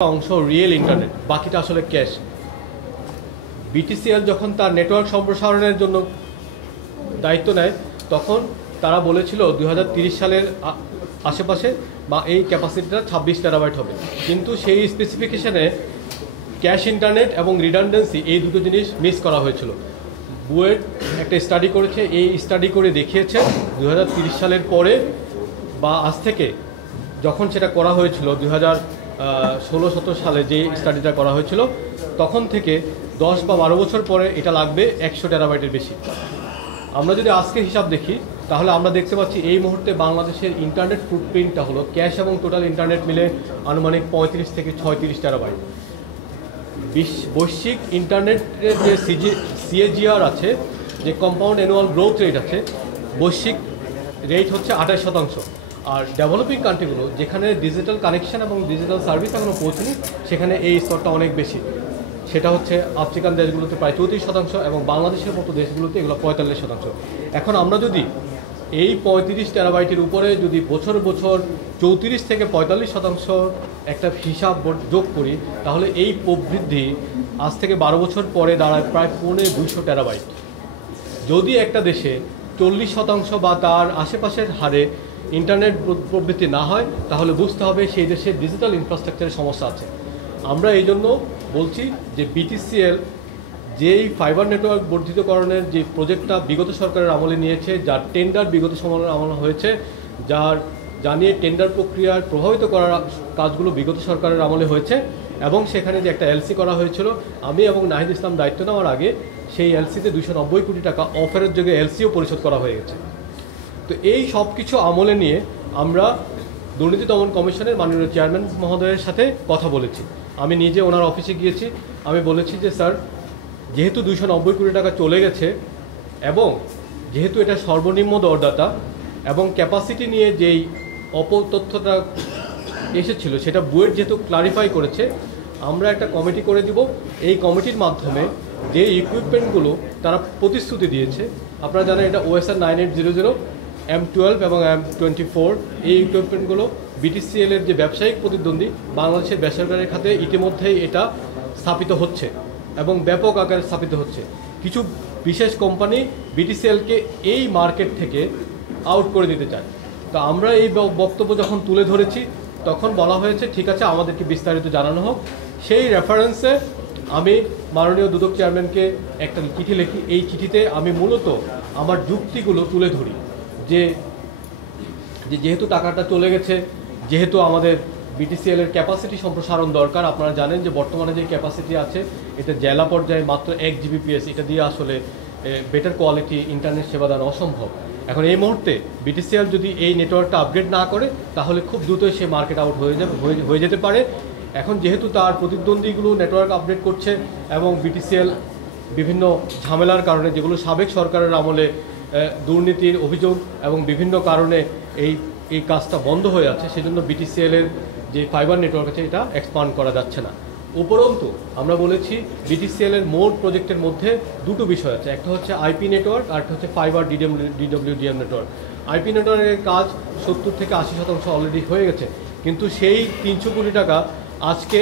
অংশ real internet, বাকিটা আসলে ক্যাশ। বিটিসিএল যখন তার নেটওয়ার্ক সম্প্রসারণের জন্য দায়িত্ব নেয় তখন তারা বলেছিল 2030 সালের আশেপাশে বা এই ক্যাপাসিটিটা 26 টেরাবাইট হবে, কিন্তু সেই স্পেসিফিকেশনে ক্যাশ ইন্টারনেট এবং রিডান্ডেন্সি এই দুটো জিনিস মিস করা হয়েছিল। বুয়েট একটা স্টাডি করেছে, এই স্টাডি করে দেখিয়েছে 2030 সালের পরে বা আজ থেকে, যখন সেটা করা হয়েছিল 2016-17 সালে যে স্টাডিটা করা হয়েছিল, তখন থেকে 10 বা 12 বছর পরে এটা লাগবে 100 টেরাবাইটের বেশি। আমরা যদি আজকে হিসাব দেখি তাহলে আমরা দেখতে পাচ্ছি এই মুহূর্তে বাংলাদেশের ইন্টারনেট ফুটপ্রিন্টটা হলো ক্যাশ এবং টোটাল ইন্টারনেট মিলে আনুমানিক 35 থেকে 36 টেরাবাইট। বৈশ্বিক ইন্টারনেটের যে সিএজিআর আছে, যে কম্পাউন্ড অ্যানুয়াল গ্রোথ রেট আছে, বৈশ্বিক রেট হচ্ছে 28%। আর ডেভেলপিং কান্ট্রিগুলো যেখানে ডিজিটাল কানেকশন এবং ডিজিটাল সার্ভিস এখনও পৌঁছেনি সেখানে এই স্তরটা অনেক বেশি। সেটা হচ্ছে আফ্রিকান দেশগুলোতে প্রায় 34% এবং বাংলাদেশের মতো দেশগুলোতে এগুলো 45%। এখন আমরা যদি এই 35 টেরাবাইটের উপরে যদি বছর বছর 34 থেকে 45% একটা হিসাব যোগ করি তাহলে এই প্রবৃদ্ধি আজ থেকে 12 বছর পরে দাঁড়ায় প্রায় 250 টেরাবাইট। যদি একটা দেশে 40% বা তার আশেপাশের হারে ইন্টারনেট প্রবৃদ্ধি না হয় তাহলে বুঝতে হবে সেই দেশের ডিজিটাল ইনফ্রাস্ট্রাকচারের সমস্যা আছে। আমরা এই জন্য বলছি যে বিটিসিএল যেই ফাইবার নেটওয়ার্ক বর্ধিতকরণের যে প্রজেক্টটা বিগত সরকারের আমলে নিয়েছে, যার টেন্ডার বিগত সময়ের আমলে হয়েছে, যা নিয়ে টেন্ডার প্রক্রিয়ার প্রভাবিত করার কাজগুলো বিগত সরকারের আমলে হয়েছে, এবং সেখানে যে একটা এলসি করা হয়েছিল, আমি এবং নাহিদ ইসলাম দায়িত্ব নেওয়ার আগে সেই এলসিতে 290 কোটি টাকা অফারের যোগে এলসিও পরিশোধ করা হয়ে গেছে। তো এই সব কিছু আমলে নিয়ে আমরা দুর্নীতি দমন কমিশনের মাননীয় চেয়ারম্যান মহোদয়ের সাথে কথা বলেছি। আমি নিজে ওনার অফিসে গিয়েছি, আমি বলেছি যে স্যার, যেহেতু 290 কোটি টাকা চলে গেছে এবং যেহেতু এটা সর্বনিম্ন দরদাতা এবং ক্যাপাসিটি নিয়ে যেই অপতথ্যটা এসেছিল সেটা বুয়েট যেহেতু ক্লারিফাই করেছে, আমরা একটা কমিটি করে দিব। এই কমিটির মাধ্যমে যে ইকুইপমেন্টগুলো তারা প্রতিশ্রুতি দিয়েছে, আপনারা জানেন এটা OSR 9800, M12 এবং M24, এই ইকুইপমেন্টগুলো বিটিসিএলের যে ব্যবসায়িক প্রতিদ্বন্দ্বী বাংলাদেশের বেসরকারি খাতে ইতিমধ্যেই এটা স্থাপিত হচ্ছে এবং ব্যাপক আকারে স্থাপিত হচ্ছে। কিছু বিশেষ কোম্পানি বিটিসিএলকে এই মার্কেট থেকে আউট করে দিতে চায়। তো আমরা এই বক্তব্য যখন তুলে ধরেছি তখন বলা হয়েছে ঠিক আছে, আমাদেরকে বিস্তারিত জানানো হোক। সেই রেফারেন্সে আমি মাননীয় দুদক চেয়ারম্যানকে একটা চিঠি লিখি। এই চিঠিতে আমি মূলত আমার যুক্তিগুলো তুলে ধরি যে যেহেতু টাকাটা চলে গেছে, যেহেতু আমাদের বিটিসিএলের ক্যাপাসিটি সম্প্রসারণ দরকার। আপনারা জানেন যে বর্তমানে যে ক্যাপাসিটি আছে এটা জেলা পর্যায়ে মাত্র 1 Gbps, এটা দিয়ে আসলে বেটার কোয়ালিটি ইন্টারনেট সেবা দেওয়া অসম্ভব। এখন এই মুহূর্তে বিটিসিএল যদি এই নেটওয়ার্কটা আপগ্রেড না করে তাহলে খুব দ্রুতই সে মার্কেট আউট হয়ে যেতে পারে। এখন যেহেতু তার প্রতিদ্বন্দ্বীগুলো নেটওয়ার্ক আপডেট করছে এবং বিটিসিএল বিভিন্ন ঝামেলার কারণে, যেগুলো সাবেক সরকারের আমলে দুর্নীতির অভিযোগ এবং বিভিন্ন কারণে এই কাজটা বন্ধ হয়ে আছে, সেজন্য বিটিসিএলের যে ফাইবার নেটওয়ার্ক আছে এটা এক্সপান্ড করা যাচ্ছে না। উপরন্তু আমরা বলেছি বিটিসিএলের মোট প্রজেক্টের মধ্যে দুটো বিষয় আছে, একটা হচ্ছে আইপি নেটওয়ার্ক আর একটা হচ্ছে ফাইবার ডিডব্লিউডিএম নেটওয়ার্ক। আইপি নেটওয়ার্কের কাজ 70 থেকে 80% অলরেডি হয়ে গেছে, কিন্তু সেই 300 কোটি টাকা আজকে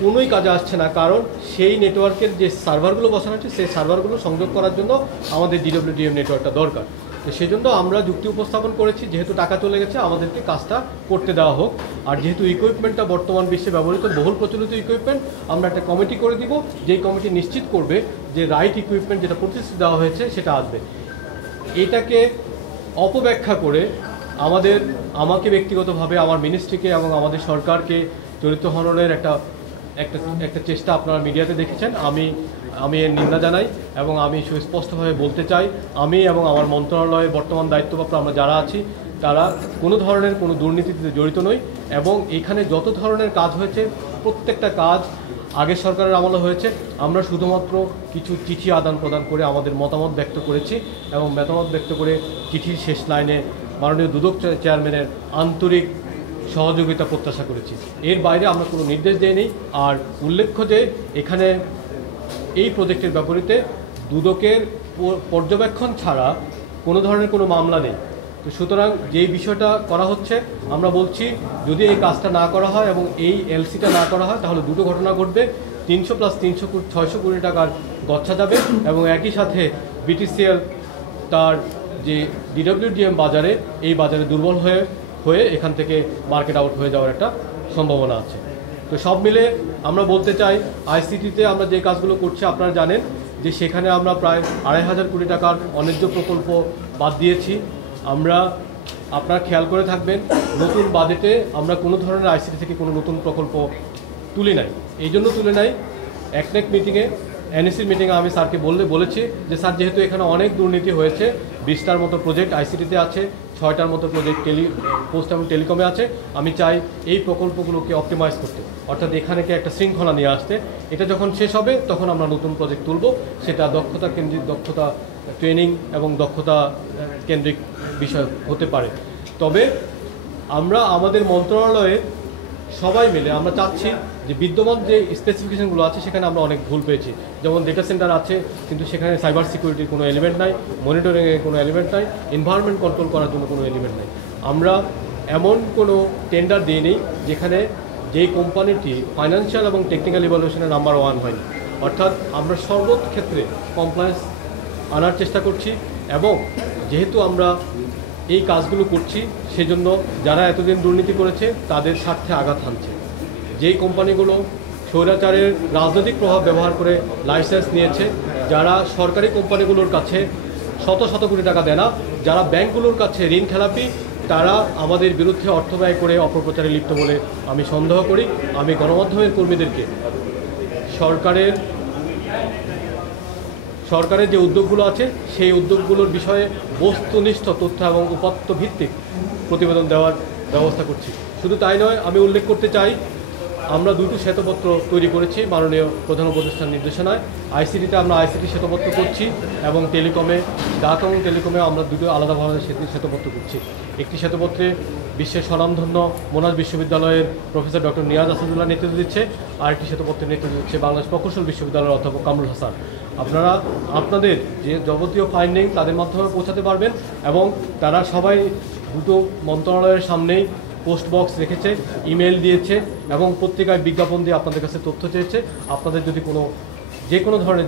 কোনোই কাজে আসছে না, কারণ সেই নেটওয়ার্কের যে সার্ভারগুলো বসানো হচ্ছে সেই সার্ভারগুলো সংযোগ করার জন্য আমাদের ডিডব্লিউডিএম নেটওয়ার্কটা দরকার। তো সেজন্য আমরা যুক্তি উপস্থাপন করেছি যেহেতু টাকা চলে গেছে আমাদেরকে কাজটা করতে দেওয়া হোক। আর যেহেতু ইকুইপমেন্টটা বর্তমান বিশ্বে ব্যবহৃত বহুল প্রচলিত ইকুইপমেন্ট, আমরা একটা কমিটি করে দিব, যেই কমিটি নিশ্চিত করবে যে রাইট ইকুইপমেন্ট যেটা প্রতিশ্রুতি দেওয়া হয়েছে সেটা আসবে। এটাকে অপব্যাখ্যা করে আমাকে ব্যক্তিগতভাবে আমার মিনিস্ট্রিকে এবং আমাদের সরকারকে চরিত্র হননের একটা চেষ্টা আপনারা মিডিয়াতে দেখেছেন। আমি এর নিন্দা জানাই এবং আমি সুস্পষ্টভাবে বলতে চাই, আমি এবং আমার মন্ত্রণালয়ের বর্তমান দায়িত্বপ্রাপ্ত আমরা যারা আছি তারা কোনো ধরনের কোনো দুর্নীতিতে জড়িত নই, এবং এখানে যত ধরনের কাজ হয়েছে প্রত্যেকটা কাজ আগের সরকারের আমলে হয়েছে। আমরা শুধুমাত্র কিছু চিঠি আদান প্রদান করে আমাদের মতামত ব্যক্ত করেছি এবং মতামত ব্যক্ত করে চিঠির শেষ লাইনে মাননীয় দুদক চেয়ারম্যানের আন্তরিক সহযোগিতা প্রত্যাশা করেছি। এর বাইরে আমরা কোনো নির্দেশ দেইনি। আর উল্লেখ্য যে এখানে এই প্রজেক্টের বিপরীতে দুদকের পর্যবেক্ষণ ছাড়া কোনো ধরনের কোনো মামলা নেই। তো সুতরাং যেই বিষয়টা করা হচ্ছে আমরা বলছি যদি এই কাজটা না করা হয় এবং এই এলসিটা না করা হয় তাহলে দুটো ঘটনা ঘটবে, 300 + 300 600 কোটি টাকার গচ্ছা যাবে এবং একই সাথে বিটিসিএল তার যে ডিডব্লিউডিএম বাজারে এই বাজারে দুর্বল হয়ে এখান থেকে মার্কেট আউট হয়ে যাওয়ার একটা সম্ভাবনা আছে। তো সব মিলে আমরা বলতে চাই আইসিটিতে আমরা যে কাজগুলো করছি আপনারা জানেন যে সেখানে আমরা প্রায় 2,500 কোটি টাকার অন্যায্য প্রকল্প বাদ দিয়েছি। আমরা আপনারা খেয়াল করে থাকবেন নতুন বাজেটে আমরা কোনো ধরনের আইসিটি থেকে কোনো নতুন প্রকল্প তুলি নাই। এই জন্য তুলে নাই, একনেক মিটিংয়ে এনএসির মিটিংয়ে আমি স্যারকে বলেছি যে স্যার যেহেতু এখানে অনেক দুর্নীতি হয়েছে, 20টার মতো প্রজেক্ট আইসিটিতে আছে, 6টার মতো প্রজেক্ট পোস্ট এবং টেলিকমে আছে, আমি চাই এই প্রকল্পগুলোকে অপটিমাইজ করতে, অর্থাৎ এখানেকে একটা শৃঙ্খলা নিয়ে আসতে। এটা যখন শেষ হবে তখন আমরা নতুন প্রজেক্ট তুলব, সেটা দক্ষতা কেন্দ্রিক, দক্ষতা ট্রেনিং এবং দক্ষতা কেন্দ্রিক বিষয় হতে পারে। তবে আমরা আমাদের মন্ত্রণালয়ে সবাই মিলে আমরা চাচ্ছি যে বিদ্যমান যে স্পেসিফিকেশনগুলো আছে সেখানে আমরা অনেক ভুল পেয়েছি। যেমন ডেটা সেন্টার আছে কিন্তু সেখানে সাইবার সিকিউরিটির কোনো এলিমেন্ট নাই, মনিটরিংয়ের কোনো এলিমেন্ট নাই, এনভায়রনমেন্ট কন্ট্রোল করার জন্য কোনো এলিমেন্ট নাই। আমরা এমন কোনো টেন্ডার দিইনি যেখানে যেই কোম্পানিটি ফাইন্যান্সিয়াল এবং টেকনিক্যাল ইভ্যালুয়েশনে নাম্বার 1 হয়নি। অর্থাৎ আমরা সর্বক্ষেত্রে কমপ্লায়েন্স আনার চেষ্টা করছি এবং যেহেতু আমরা এই কাজগুলো করছি সেজন্য যারা এতদিন দুর্নীতি করেছে তাদের স্বার্থে আঘাত হানছে। যেই কোম্পানিগুলো স্বৈরাচারের রাজনৈতিক প্রভাব ব্যবহার করে লাইসেন্স নিয়েছে, যারা সরকারি কোম্পানিগুলোর কাছে শত শত কোটি টাকা দেয় না, যারা ব্যাংকগুলোর কাছে ঋণ খেলাপি, তারা আমাদের বিরুদ্ধে অর্থ ব্যয় করে অপপ্রচারে লিপ্ত বলে আমি সন্দেহ করি। আমি গণমাধ্যমের কর্মীদেরকে সরকারের যে উদ্যোগগুলো আছে সেই উদ্যোগগুলোর বিষয়ে বস্তুনিষ্ঠ তথ্য এবং উপাত্ত ভিত্তিক প্রতিবেদন দেওয়ার ব্যবস্থা করছি। শুধু তাই নয়, আমি উল্লেখ করতে চাই আমরা 2টি শ্বেতপত্র তৈরি করেছি মাননীয় প্রধান উপদেষ্টার নির্দেশনায়। আইসিটিতে আমরা আইসিটি শ্বেতপত্র করছি এবং টেলিকমে, ডাক এবং টেলিকমে আমরা 2টো আলাদাভাবে শ্বেতপত্র করছি। একটি শ্বেতপত্রে বিশ্বের স্বনামধন্য মোনাজ বিশ্ববিদ্যালয়ের প্রফেসর ডক্টর নিয়াজ আসাদুল্লাহ নেতৃত্ব দিচ্ছে, আর একটি শ্বেতপত্রের নেতৃত্ব দিচ্ছে বাংলাদেশ প্রকৌশল বিশ্ববিদ্যালয়ের অধ্যাপক কামরুল হাসান। আপনারা আপনাদের যে যাবতীয় ফাইন্ডিং তাদের মাধ্যমে পৌঁছাতে পারবেন এবং তারা সবাই 2টো মন্ত্রণালয়ের সামনেই পোস্ট বক্স রেখেছে, ইমেল দিয়েছে এবং পত্রিকায় বিজ্ঞাপন দিয়ে আপনাদের কাছে তথ্য চেয়েছে। আপনাদের যদি যে কোনো ধরনের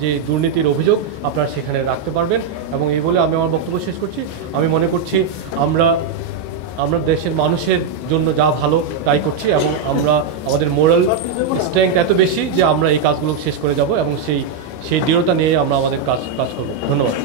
যে দুর্নীতির অভিযোগ আপনারা সেখানে রাখতে পারবেন। এবং এই বলে আমি আমার বক্তব্য শেষ করছি। আমি মনে করছি আমরা দেশের মানুষের জন্য যা ভালো তাই করছি এবং আমাদের মোরাল স্ট্রেংথ এত বেশি যে আমরা এই কাজগুলো শেষ করে যাব এবং সেই দৃঢ়তা নিয়ে আমরা আমাদের কাজ করব। ধন্যবাদ।